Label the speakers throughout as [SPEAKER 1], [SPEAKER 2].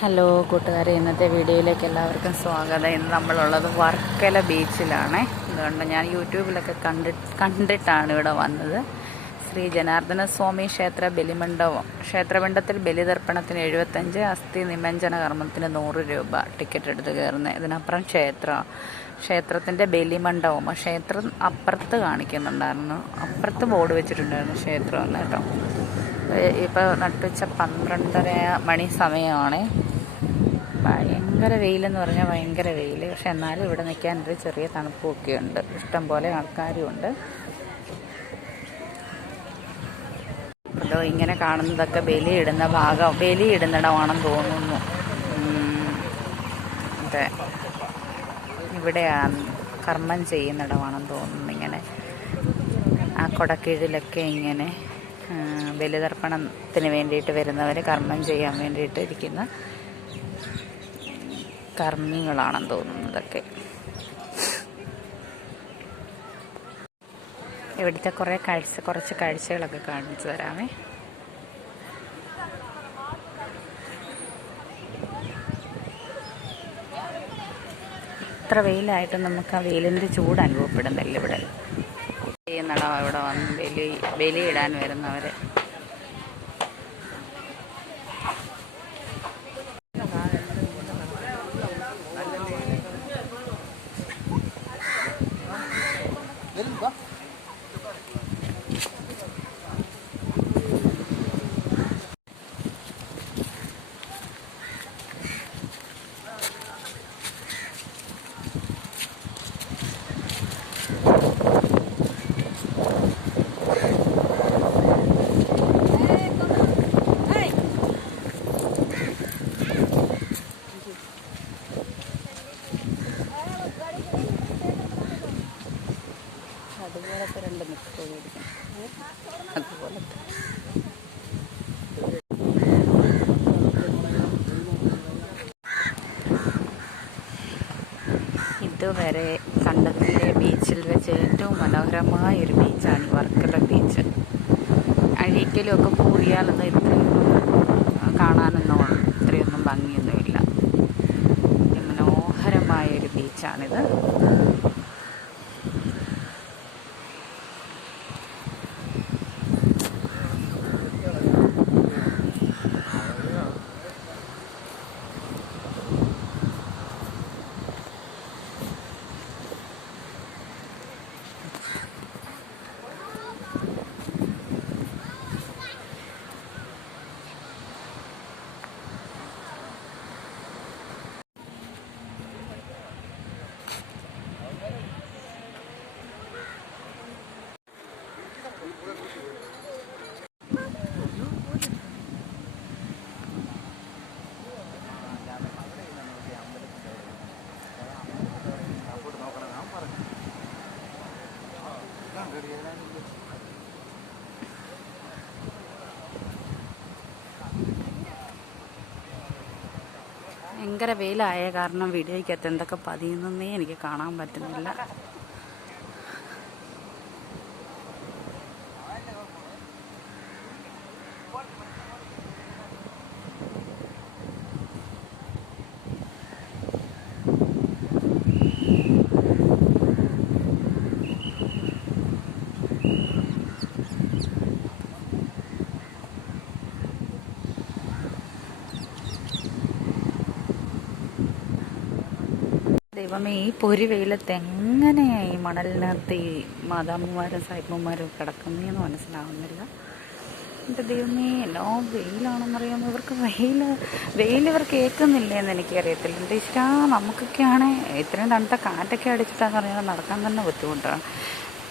[SPEAKER 1] Hello കൂട്ടുകാരെ ഇന്നത്തെ വീഡിയോയിലേക്ക് എല്ലാവർക്കും സ്വാഗതം. ഇന്ന് നമ്മളുള്ളത് വർക്കല ബീച്ചിലാണ്. അതുകൊണ്ട് ഞാൻ യൂട്യൂബിലൊക്കെ കണ്ടി കണ്ടിട്ടാണ് ഇവിടെ വന്നത്. ശ്രീ ജനാർദ്ദന സ്വാമി ക്ഷേത്ര ബലിമണ്ഡപം ക്ഷേത്രമണ്ഡത്തിൽ ബലിതർപ്പണത്തിന് എഴുപത്തഞ്ച് അസ്ഥി നിമഞ്ജന കർമ്മത്തിന് നൂറ് രൂപ ടിക്കറ്റ് എടുത്ത് കയറുന്നത്. ഇതിനപ്പുറം ക്ഷേത്ര ക്ഷേത്രത്തിന്റെ ബലിമണ്ഡപം. ക്ഷേത്രം അപ്പുറത്ത് കാണിക്കുന്നുണ്ടായിരുന്നു. അപ്പുറത്ത് ബോർഡ് വെച്ചിട്ടുണ്ടായിരുന്നു ക്ഷേത്രം കേട്ടോ. ഇപ്പോൾ നട്ടുച്ച പന്ത്രണ്ടര മണി സമയമാണ്. ഭയങ്കര വെയിലെന്ന് പറഞ്ഞാൽ ഭയങ്കര വെയിൽ പക്ഷെ എന്നാലും ഇവിടെ നിൽക്കാനൊരു ചെറിയ തണുപ്പൊക്കെ ഉണ്ട് ഇഷ്ടം പോലെ ആൾക്കാരും ഉണ്ട് അതോ ഇങ്ങനെ കാണുന്നതൊക്കെ ബലിയിടുന്ന ഭാഗം ബലിയിടുന്നിടമാണെന്ന് തോന്നുന്നു. അതെ. ഇവിടെയാണ് കർമ്മം ചെയ്യുന്നിടമാണെന്ന് തോന്നുന്നു ഇങ്ങനെ. ആ കൊടക്കീഴിലൊക്കെ ഇങ്ങനെ ബലിതർപ്പണത്തിന് വേണ്ടിയിട്ട് വരുന്നവർ കർമ്മം ചെയ്യാൻ വേണ്ടിയിട്ട് ഇരിക്കുന്ന കർമ്മികളാണെന്ന് തോന്നുന്നതൊക്കെ ഇവിടുത്തെ കുറേ കാഴ്ച കുറച്ച് കാഴ്ചകളൊക്കെ കാണിച്ചു തരാമേ. ഇത്ര വെയിലായിട്ട് നമുക്ക് ആ വെയിലിന്റെ ചൂട് അനുഭവപ്പെടുന്നില്ല ഇവിടെ. ചെയ്യുന്നടം ഇവിടെ വന്ന് ബലി ബലിയിടാൻ വരുന്നവർ അതുപോലത്തെ രണ്ട് മിക്സ് അതുപോലത്തെ ഇതുവരെ കണ്ടതിലെ ബീച്ചിൽ വെച്ച് ഏറ്റവും മനോഹരമായ ഒരു ബീച്ചാണ് വർക്കല ബീച്ച്. അഴീക്കലൊക്കെ പോയാലൊന്നും ഇത്രയൊന്നും കാണാനൊന്നും ഇത്രയൊന്നും ഭംഗിയൊന്നുമില്ല. മനോഹരമായ ഒരു ബീച്ചാണിത്. ഭയങ്കര വെയിലായ കാരണം വീഡിയോയ്ക്കകത്ത് എന്തൊക്കെ പതിയുന്നേ എനിക്ക് കാണാൻ പറ്റുന്നില്ല. ദൈവമേ ഈ പൊരി വെയിലത്ത് എങ്ങനെയാ ഈ മണലിനകത്ത് ഈ മാതാമ്മമാരും സായിപ്പന്മാരും കിടക്കുന്നതെന്ന് മനസ്സിലാവുന്നില്ല. എന്റെ ദൈവമേ എല്ലാ വെയിലാണെന്നറിയാമോ? ഇവർക്ക് വെയിൽ വെയിൽ ഇവർക്ക് ഏൽക്കുന്നില്ലേന്ന് എനിക്കറിയത്തില്ല. എന്റെ ഇഷ്ട നമുക്കൊക്കെയാണ് ഇത്രയും തണുത്ത കാറ്റൊക്കെ അടിച്ചിട്ടാന്ന് പറഞ്ഞാൽ നടക്കാൻ തന്നെ ബുദ്ധിമുട്ടാണ്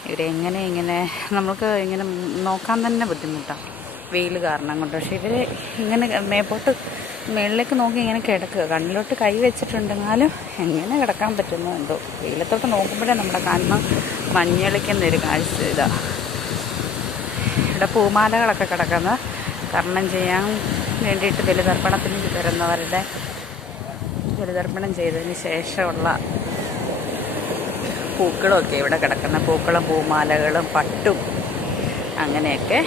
[SPEAKER 1] ഇവരെങ്ങനെ ഇങ്ങനെ നമുക്ക് ഇങ്ങനെ നോക്കാൻ തന്നെ ബുദ്ധിമുട്ടാണ് വെയിൽ കാരണം കൊണ്ട്. പക്ഷേ ഇവർ ഇങ്ങനെ മേപ്പോട്ട് മുകളിലേക്ക് നോക്കി ഇങ്ങനെ കിടക്കുക. കണ്ണിലോട്ട് കൈ വെച്ചിട്ടുണ്ടെങ്കിലും എങ്ങനെ കിടക്കാൻ പറ്റുന്നു എന്തോ. വെയിലത്തോട്ട് നോക്കുമ്പോഴേ നമ്മുടെ കണ്ണ് മഞ്ഞളിക്കുന്ന ഒരു കാഴ്ച ഇതാ. ഇവിടെ പൂമാലകളൊക്കെ കിടക്കുന്ന. കർണം ചെയ്യാൻ വേണ്ടിയിട്ട് ബലിതർപ്പണത്തിന് വരുന്നവരുടെ ബലിതർപ്പണം ചെയ്തതിന് ശേഷമുള്ള പൂക്കളമൊക്കെ ഇവിടെ കിടക്കുന്ന. പൂക്കളും പൂമാലകളും പട്ടും അങ്ങനെയൊക്കെ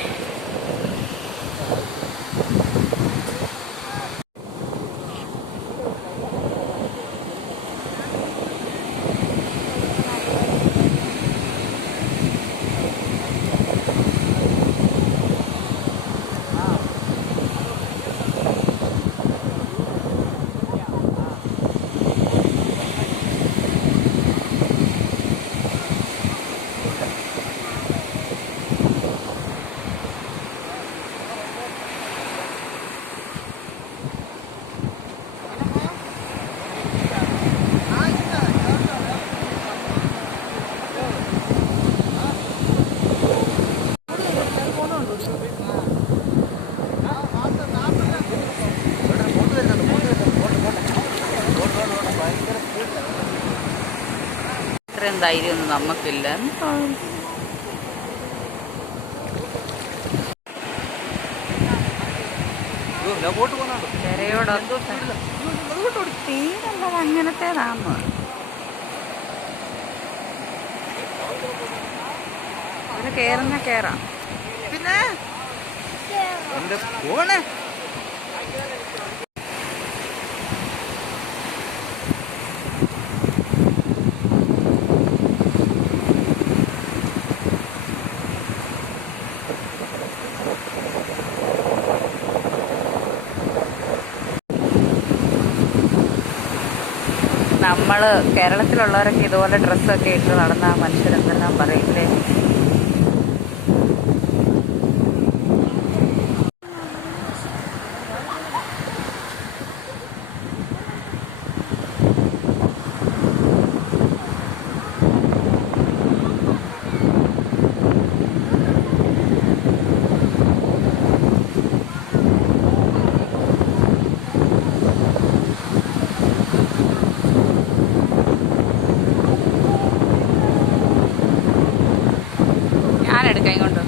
[SPEAKER 1] ധൈര്യമൊന്നും നമുക്കില്ല തിരയോടൊക്കെ തീരുള്ളത് അങ്ങനത്തേതാന്ന്. ഒരു കേറുന്ന കേറാം.
[SPEAKER 2] പിന്നെ? എന്റെ
[SPEAKER 1] നമ്മൾ കേരളത്തിലുള്ളവരൊക്കെ ഇതുപോലെ ഡ്രസ്സൊക്കെ ഇട്ട് നടന്ന മനുഷ്യരെന്തെല്ലാം പറയില്ലേ ഞാനെടുക്കാം ഇങ്ങോട്ട്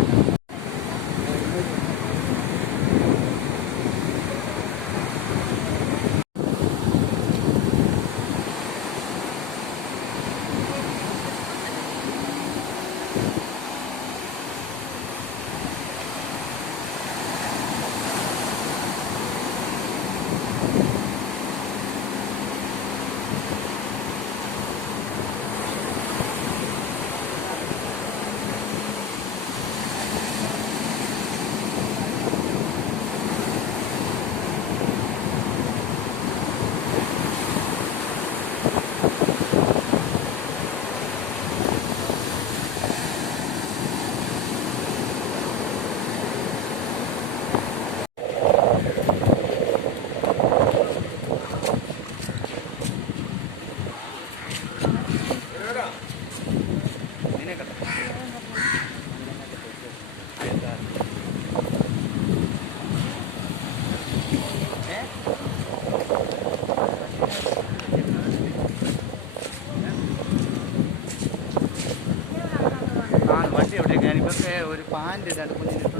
[SPEAKER 2] ആ വണ്ടി ഞാനിപ്പൊക്കെ ഒരു പാന്റ് രണ്ട് കുഞ്ഞിട്ടുണ്ട്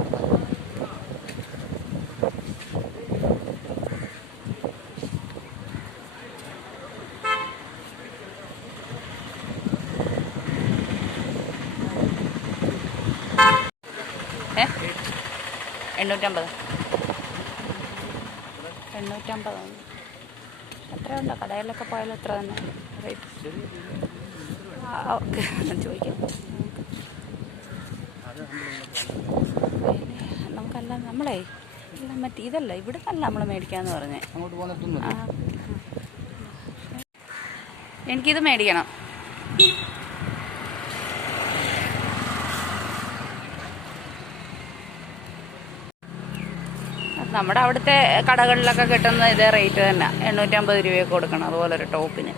[SPEAKER 1] ഏ? എണ്ണൂറ്റമ്പത്. എണ്ണൂറ്റമ്പതാണ് ഉണ്ടോ? കടയിലൊക്കെ പോയാലും എത്ര തന്നെ. ചോദിക്കാം. പിന്നെ നമുക്കല്ല നമ്മളെ എല്ലാം മറ്റേ ഇതല്ല? ഇവിടെ നല്ല നമ്മൾ മേടിക്കാന്ന് പറഞ്ഞേ.
[SPEAKER 2] അങ്ങോട്ട്.
[SPEAKER 1] എനിക്കിത് മേടിക്കണം. നമ്മുടെ അവിടുത്തെ കടകളിലൊക്കെ കിട്ടുന്ന ഇതേ റേറ്റ് തന്നെ. എണ്ണൂറ്റമ്പത് രൂപയൊക്കെ കൊടുക്കണം. അതുപോലെ ഒരു ടോപ്പിന്.